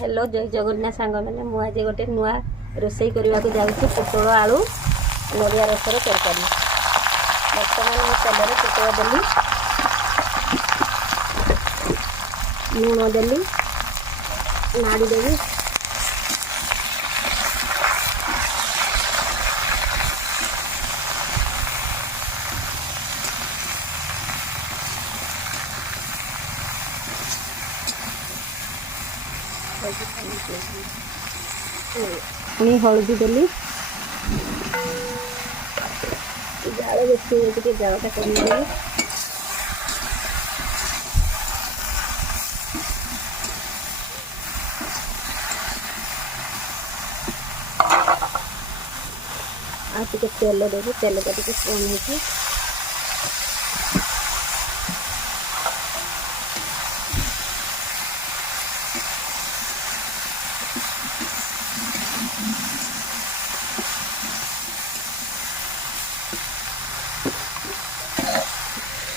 Hello जय जगन्नाथ सांग मैंने मुझे गोटे नुआ रोसई करने को जाऊँगी पोटल आलू नड़िया रसर तरकारी। बर्तमान तेल पोटल देली लुण देली नाड़ी देवी पुणी हलदी देली जाल बेसी हो जालटा कमी आटे तेल देवी तेलटा टे कम हो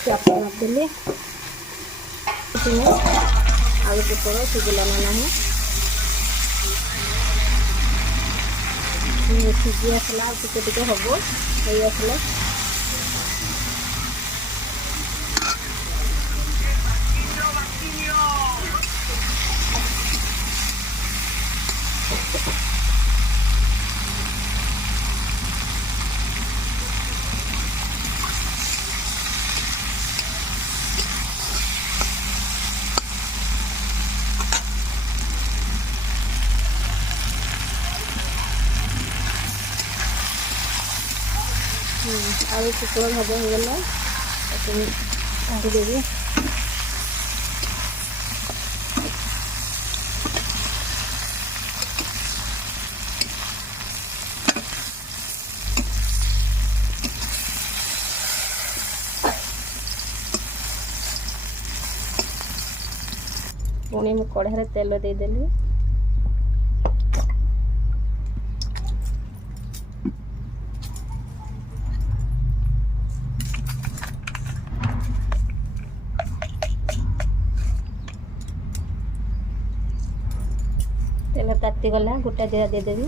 चापा देली आलू पोटल सिझला ना ना सिझी आसला टे हम हो आसला आलू पोटल भजा हो गला देवी पुणी कढ़ाई तेल देदेली तेल ताती गला गोटा जीरा देदेवी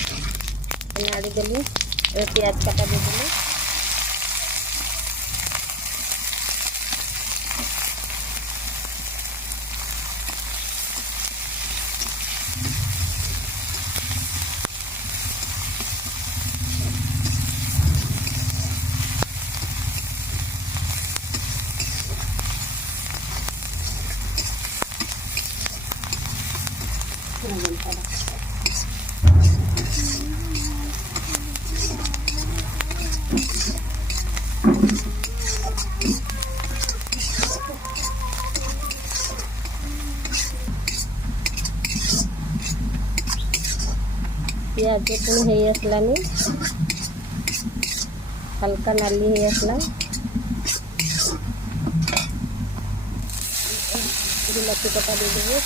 नाड़ी देली प्याज काटा देदेली प्याज पुणी हो आसलानी हल्का नाली हो आसला बिलाती कटा देदेवी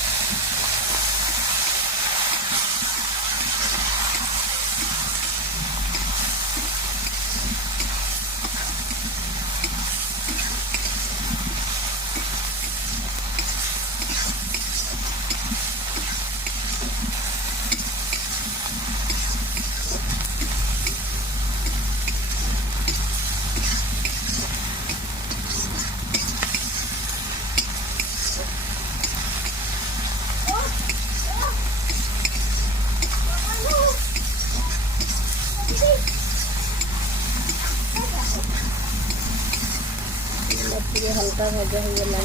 हल्का भजा हो गला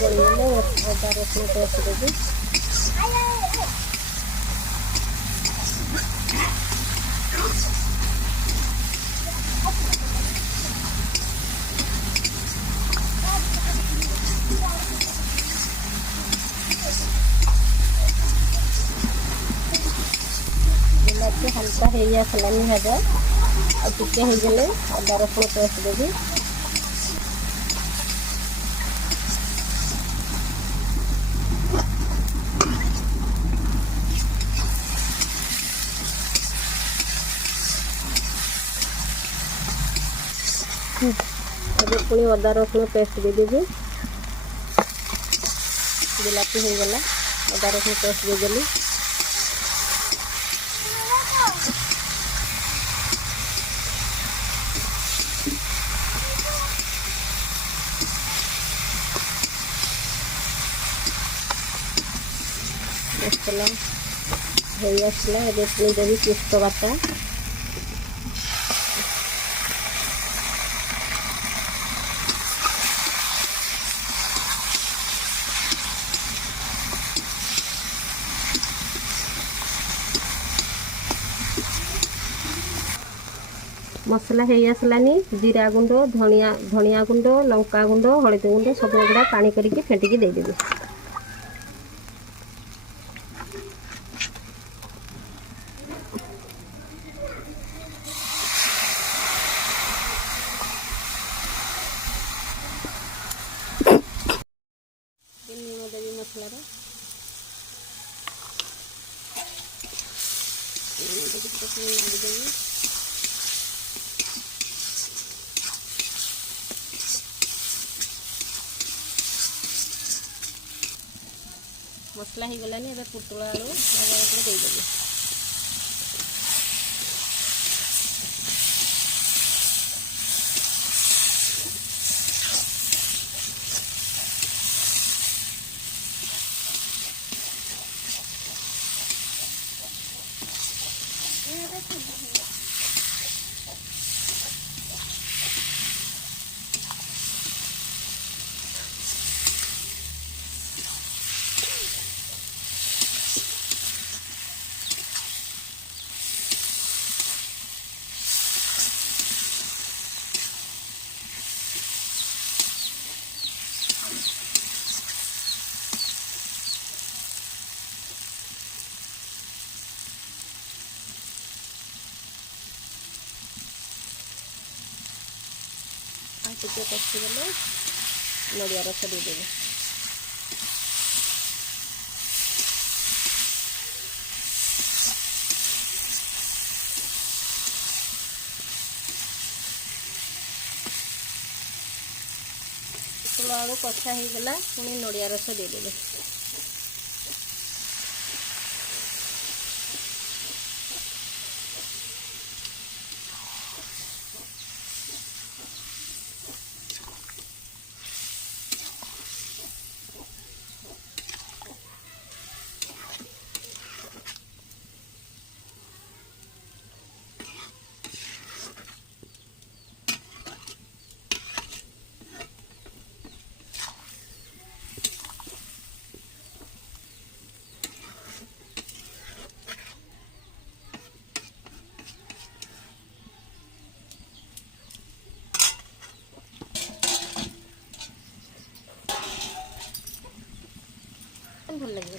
गले अदा रसुण पेस्ट देवी बिलाती हल्का हो आसलानी भजा और टिके हो गले अदा रसुण पेस्ट देवी ଏବେ ପୁଣି ଅଦା ରସୁଣ ପେଷ୍ଟ ଦେଇଦେବି। ବିଲାତି ହେଇଗଲା, ଅଦା ରସୁଣ ପେଷ୍ଟ ଦେଇଦେଲି। ମସଲା ହେଇ ଆସିଲା, ଏବେ ପୁଣି ଦେବି ପୋସ୍ତ ବାଟା। मसला है आसलानी, जीरा गुंड, धनिया गुंड, लंका गुंड, हलदी गुंड सब गुड़ा पानी करके फेंटिकी देदेवी। लूण देवी मसलार देवी। मसला हो गलानी, अब पुटल आलू देदेवी। टिके कषिगले नड़िया रस देदेवी। पुटल आलू कषा हो गला, पुणी नड़िया रस देदेवी। भल लगे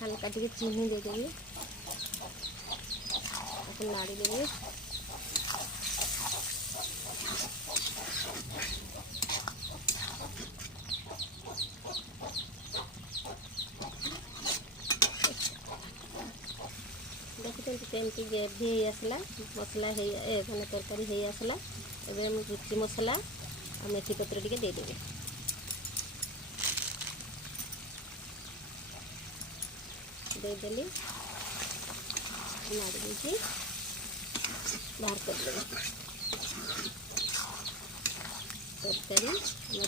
हल्का टे चीनी देदेवी, नाड़ी देवी। देखते ग्रेवी हो आसला, मसला मैंने तरकारी हो आसला। एवं रुचि मसला और मेथी पत्र टे देदेवी। देदेली नाड़ी देकी बाहर कर देवी। तरकारी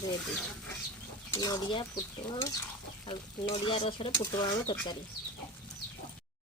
रेडी, नड़िया पुटल, नड़िया रस पुटल आलू तरकारी।